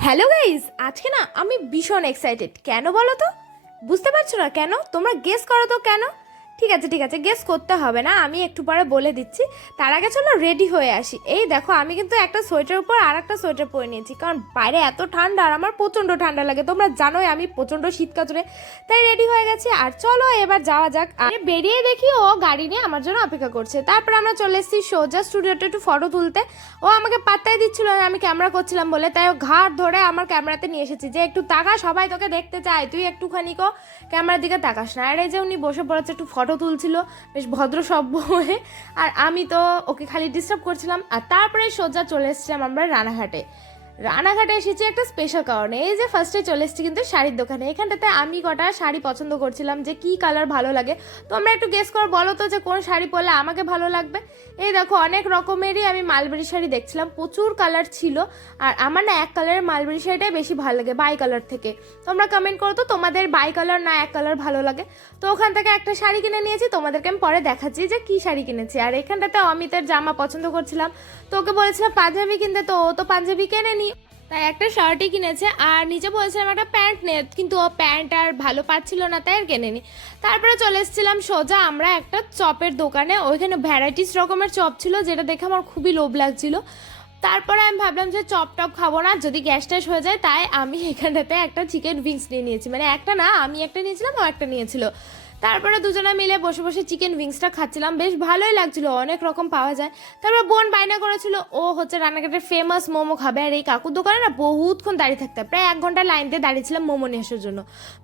Hello guys আজকে না আমি ভীষণ এক্সাইটেড কেন বলো তো? বুঝতে পারছ না কেন? তোমরা গেস করো তো কেন? ঠিক আছে ঠিক আছে গেস করতে হবে না, আমি একটু পরে বলে দিচ্ছি। তার আগে চলো রেডি হয়ে আসি। এই দেখো, আমি কিন্তু একটা সোয়েটার উপর আর একটা সোয়েটার পরে নিয়েছি, কারণ বাইরে এত ঠান্ডা আর আমার প্রচণ্ড ঠান্ডা লাগে, তোমরা জানোই আমি প্রচণ্ড শীত কাতুরে তাই রেডি হয়ে গেছি, আর চলো এবার যাওয়া যাক। আর বেরিয়ে দেখি ও গাড়ি নিয়ে আমার জন্য অপেক্ষা করছে। তারপর আমরা চলে এসেছি সোজা স্টুডিওতে একটু ফটো তুলতে। ও আমাকে পাত্তাই দিচ্ছিল আমি ক্যামেরা করছিলাম বলে, তাই ও ঘাট ধরে আমার ক্যামেরাতে নিয়ে এসেছি। যে একটু তাকা, সবাই তোকে দেখতে চায়, তুই একটুখানি কো ক্যামেরার দিকে তাকাস না। আর এই যে উনি বসে পড়েছে, একটু ফটো তুলছিল, বেশ ভদ্র সভ্য হয়ে। আর আমি তো ওকে খালি ডিস্টার্ব করছিলাম। আর তারপরে সোজা চলে এসেছিলাম আমরা রানাঘাটে। রানাঘাটে এসেছি একটা স্পেশাল কারণে। এই যে ফার্স্টে চলে এসেছি কিন্তু শাড়ির দোকানে। এখানটাতে আমি কটা শাড়ি পছন্দ করছিলাম যে কি কালার ভালো লাগে। তোমরা একটু গেস করো, বলো তো যে কোন শাড়ি পরলে আমাকে ভালো লাগবে? এই দেখো, অনেক রকমেরই আমি মালবেরি শাড়ি দেখছিলাম। প্রচুর কালার ছিল। আর আমার না এক কালারের মালবেরি শাড়িটাই বেশি ভালো লাগে বাই কালার থেকে। তোমরা কমেন্ট করো তো তোমাদের বাই কালার না এক কালার ভালো লাগে। তো ওখান থেকে একটা শাড়ি কিনে নিয়েছি, তোমাদেরকে আমি পরে দেখাচ্ছি যে কি শাড়ি কিনেছি। আর এখানটাতে অমিতের জামা পছন্দ করছিলাম। তো ওকে বলেছিলাম, পাঞ্জাবি কিনতে। তো ও তো পাঞ্জাবি কেনে নি তাই একটা শার্টই কিনেছে। আর নিচে বলছিলাম একটা প্যান্ট নে, কিন্তু ও প্যান্ট আর ভালো পাচ্ছিল না, তাই আর কেনেনি। তারপরে চলে এসেছিলাম সোজা, আমরা একটা চপের দোকানে, ওইখানে ভ্যারাইটিস রকমের চপ ছিল, যেটা দেখে আমার খুবই লোভ লাগছিল। তারপরে আমি ভাবলাম যে চপ টপ খাব না, যদি গ্যাস ট্যাস হয়ে যায়, তাই আমি এখানটাতে একটা চিকেন উইংস নিয়ে নিয়েছি। মানে একটা না, আমি একটা নিয়েছিলাম, ও একটা নিয়েছিল। তারপরে দুজনে মিলে বসে বসে চিকেন উইংসটা খাচ্ছিলাম। বেশ ভালোই লাগছিল, অনেক রকম পাওয়া যায়। তারপরে বোন বায়না করেছিল, ও হচ্ছে রান্নাঘাটের ফেমাস মোমো খাবে আর এই কাকুর দোকানে না বহুতক্ষণ দাঁড়িয়ে থাকতে প্রায় এক ঘণ্টা লাইন দিয়ে দাঁড়িয়েছিলাম মোমো নিয়ে আসার জন্য।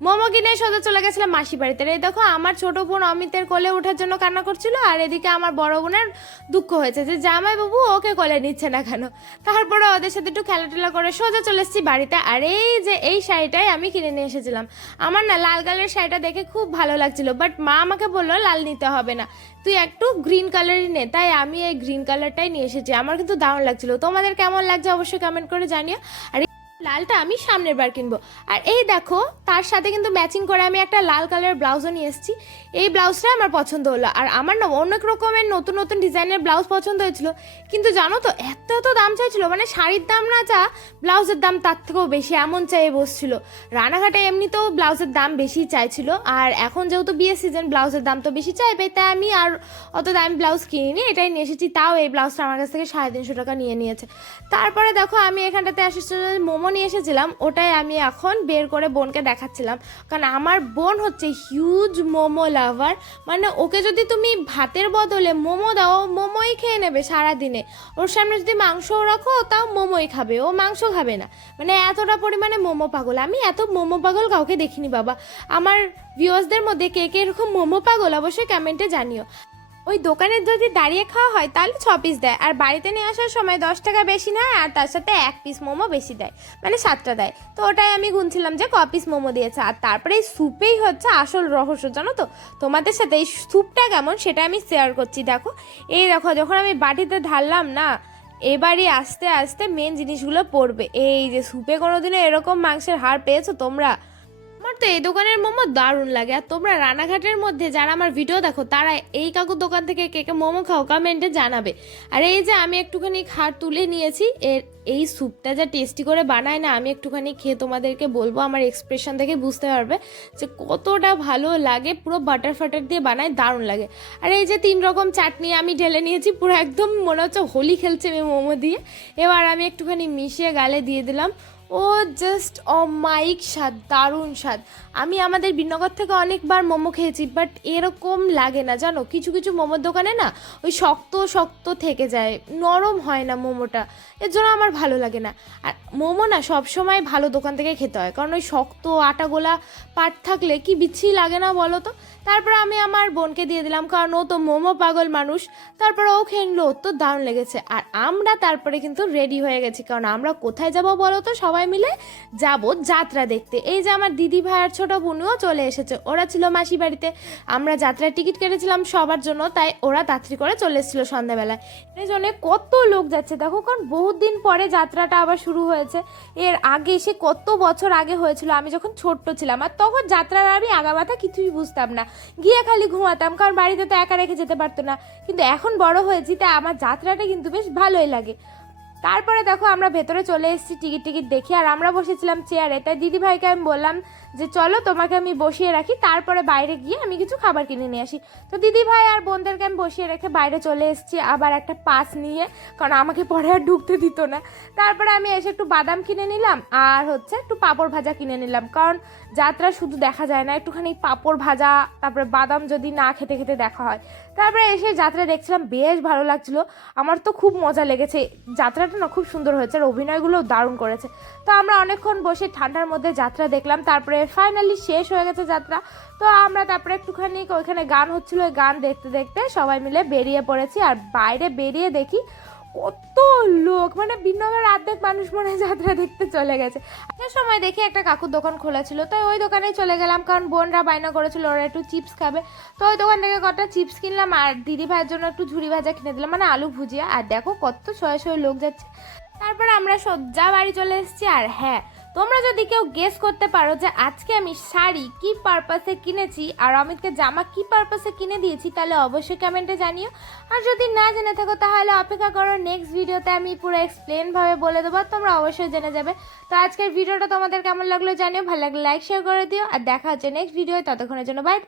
মোমো কিনে সোজা চলে গেছিলাম মাসি বাড়িতে। এই দেখো, আমার ছোট বোন অমিতের কোলে ওঠার জন্য কান্না করছিল, আর এদিকে আমার বড় বোনের দুঃখ হয়েছে যে জামাই বাবু ওকে কোলে নিচ্ছে না কেন? তারপরে ওদের সাথে একটু খেলা টেলা করে সোজা চলে এসেছি বাড়িতে। আর এই যে, এই শাড়িটাই আমি কিনে নিয়ে এসেছিলাম। আমার না লাল কালারের শাড়িটা দেখে খুব ভালো লাগছিল। বাট মা আমাকে বলল, লাল নিতে হবে না। তুই একটু গ্রিন কালারই নে, তাই আমি এই গ্রিন কালারটাই নিয়ে এসেছি। আমার কিন্তু দারুণ লাগছিল। তোমাদের কেমন লাগছে অবশ্যই কমেন্ট করে জানিও। আর লালটা আমি সামনের বার কিনবো। আর এই দেখো, তার সাথে কিন্তু ম্যাচিং করে আমি একটা লাল কালারের ব্লাউজও নিয়ে এসেছি। এই ব্লাউজটা আমার পছন্দ হলো। আর আমার না অনেক রকমের নতুন নতুন ডিজাইনের ব্লাউজ পছন্দ হয়েছিল। কিন্তু জানো তো, এত এত দাম চাইছিল মানে শাড়ির দাম না যা ব্লাউজের দাম তার থেকেও বেশি এমন চাইয়ে বসছিল। রানাঘাটে এমনিতেও ব্লাউজের দাম বেশি চাইছিল। আর এখন যেহেতু বিয়ে সিজন ব্লাউজের দাম তো বেশি চাইবে, তাই আমি আর অত দামি ব্লাউজ কিনিনি, এটাই নিয়ে এসেছি। তাও এই ব্লাউজটা আমার কাছ থেকে সাড়ে তিনশো টাকা নিয়ে নিয়েছে। তারপরে দেখো, আমি এখানটাতে এসেছিল মোমো নিয়ে এসেছিলাম, ওটাই আমি এখন বের করে বোনকে দেখাচ্ছিলাম। কারণ আমার বোন হচ্ছে হিউজ মোমো লাভার মানে ওকে যদি তুমি ভাতের বদলে মোমো দাও, মোমোই খেয়ে নেবে সারাদিনে। ওর সামনে যদি মাংসও রাখো, তাও মোমোই খাবে, ও মাংস খাবে না। মানে এতটা পরিমাণে মোমো পাগল। আমি এত মোমো পাগল কাউকে দেখিনি, বাবা। আমার ভিউয়ার্সদের মধ্যে কে কে এরকম মোমো পাগল, অবশ্যই কমেন্টে জানিও। ওই দোকানের যদি দাঁড়িয়ে খাওয়া হয়, তাহলে ছ পিস দেয়। আর বাড়িতে নিয়ে আসার সময় দশ টাকা বেশি নেয়, আর তার সাথে এক পিস মোমো বেশি দেয়। মানে সাতটা দেয়। তো ওটাই আমি গুনছিলাম যে, ক পিস মোমো দিয়েছে। আর তারপরে এই স্যুপেই হচ্ছে আসল রহস্য, জানো তো? তোমাদের সাথে এই স্যুপটা কেমন, সেটা আমি শেয়ার করছি, দেখো। এই দেখো, যখন আমি বাটিতে ঢাললাম না, এবারই আস্তে আস্তে মেন জিনিসগুলো পড়বে। এই যে স্যুপে কোনোদিনও এরকম মাংসের হাড় পেয়েছ তোমরা? আমার তো এই দোকানের মোমো দারুণ লাগে। আর তোমরা রানাঘাটের মধ্যে যারা আমার ভিডিও দেখো, তারা এই কাকুর দোকান থেকে কে কে মোমো খাও কমেন্টে জানাবে। আর এই যে আমি একটুখানি খাট তুলে নিয়েছি, এর এই স্যুপটা যা টেস্টি করে বানায় না, আমি একটুখানি খেয়ে তোমাদেরকে বলব, আমার এক্সপ্রেশন থেকে বুঝতে পারবে যে কতটা ভালো লাগে, পুরো বাটার ফাটার দিয়ে বানায়, দারুণ লাগে। আর এই যে তিন রকম চাটনি আমি ঢেলে নিয়েছি, পুরো একদম মনে হচ্ছে হোলি খেলছে আমি মোমো দিয়ে। এবার আমি একটুখানি মিশিয়ে গালে দিয়ে দিলাম। ও জাস্ট অমাইক স্বাদ, দারুণ স্বাদ। আমি আমাদের বিনগর থেকে অনেকবার মোমো খেয়েছি বাট এরকম লাগে না, জানো? কিছু কিছু মোমোর দোকানে না ওই শক্ত শক্ত থেকে যায়, নরম হয় না মোমোটা। এর জন্য আমার ভালো লাগে না। আর মোমো না সবসময় ভালো দোকান থেকে খেতে হয়, কারণ ওই শক্ত আটা গোলা পাট থাকলে কি বিচ্ছি লাগে না বলো তো? তারপর আমি আমার বোনকে দিয়ে দিলাম, কারণ ও তো মোমো পাগল মানুষ। তারপর ও খেয়ে নিলো, ওর তো দারুণ লেগেছে। আর আমরা তারপরে কিন্তু রেডি হয়ে গেছি, কারণ আমরা কোথায় যাব বলো তো সবাই? মিলে যাব যাত্রা দেখতে। এই যে আমার দিদি ভাই আর ছোট বোনও চলে এসেছে। ওরা ছিল মাসি বাড়িতে। আমরা যাত্রার টিকিট কেটেছিলাম সবার জন্য, তাই ওরা তাড়াতাড়ি করে চলে এসেছিল সন্ধ্যাবেলায়। এই জন্য কত লোক যাচ্ছে। দেখো, কারণ বহুত দিন পরে যাত্রাটা আবার শুরু হয়েছে। এর আগে সে কত বছর আগে হয়েছিল, আমি যখন ছোট্ট ছিলাম, আর তখন যাত্রার আমি আগা আগামাথা কিছুই বুঝতাম না। গিয়ে খালি ঘুমাতাম, কারণ বাড়িতে তো একা রেখে যেতে পারতো না। কিন্তু এখন বড় হয়েছি, তাই আমার যাত্রাটা কিন্তু বেশ ভালোই লাগে। তারপরে দেখো আমরা ভেতরে চলে এসেছি টিকিট টিকিট দেখি, আর আমরা বসেছিলাম চেয়ারে। তাই দিদি ভাইকে আমি বললাম যে, চলো তোমাকে আমি বসিয়ে রাখি, তারপরে বাইরে গিয়ে আমি কিছু খাবার কিনে নিয়ে আসি। তো দিদি ভাই আর বোনদেরকে আমি বসিয়ে রেখে বাইরে চলে এসেছি আবার একটা পাস নিয়ে, কারণ আমাকে পরে আর ঢুকতে দিত না। তারপরে আমি এসে একটু বাদাম কিনে নিলাম, আর হচ্ছে একটু পাঁপড় ভাজা কিনে নিলাম, কারণ যাত্রা শুধু দেখা যায় না, একটুখানি পাঁপড় ভাজা, তারপরে বাদাম যদি না খেতে খেতে দেখা হয়। তারপরে এসে যাত্রা দেখছিলাম, বেশ ভালো লাগছিল। আমার তো খুব মজা লেগেছে। যাত্রাটা না খুব সুন্দর হয়েছে আর অভিনয়গুলোও দারুণ করেছে। তো আমরা অনেকক্ষণ বসে ঠান্ডার মধ্যে যাত্রা দেখলাম, তারপরে ফাইনালি শেষ হয়ে গেছে যাত্রা। তো আমরা তারপরে একটুখানি ওইখানে গান হচ্ছিল, ওই গান দেখতে দেখতে সবাই মিলে বেরিয়ে পড়েছি। আর বাইরে বেরিয়ে দেখি কত লোক মানে বিনগর আর্ধেক মানুষ মনে যাত্রা দেখতে চলে গেছে। একটা সময় দেখি একটা কাকুর দোকান খোলা ছিল তাই ওই দোকানেই চলে গেলাম, কারণ বোনরা বায়না করেছিল ওরা একটু চিপস খাবে। তো ওই দোকান থেকে কটা চিপস কিনলাম, আর দিদি ভাইয়ের জন্য একটু ঝুড়ি ভাজা কিনে দিলাম মানে আলু ভুজিয়া। আর দেখো কত শয়ে শয়ে লোক যাচ্ছে। তারপর আমরা সজ্জা বাড়ি চলে এসেছি, আর হ্যাঁ তোমরা যদি কেউ গেস করতে পারো যে আজকে আমি শাড়ি কি পারপাসে কিনেছি আর অমিতকে জামা কি পারপাসে কিনে দিয়েছি, তাহলে অবশ্যই কমেন্টে জানিও। আর যদি না জেনে থাকো, তাহলে অপেক্ষা করো নেক্সট ভিডিওতে আমি পুরো এক্সপ্লেনভাবে বলে দেবো, তোমরা অবশ্যই জেনে যাবে। তো আজকের ভিডিওটা তোমাদের কেমন লাগল জানিও, ভালো লাগলে লাইক শেয়ার করে দিও, আর দেখা হচ্ছে নেক্সট ভিডিও ততক্ষণের জন্য বাই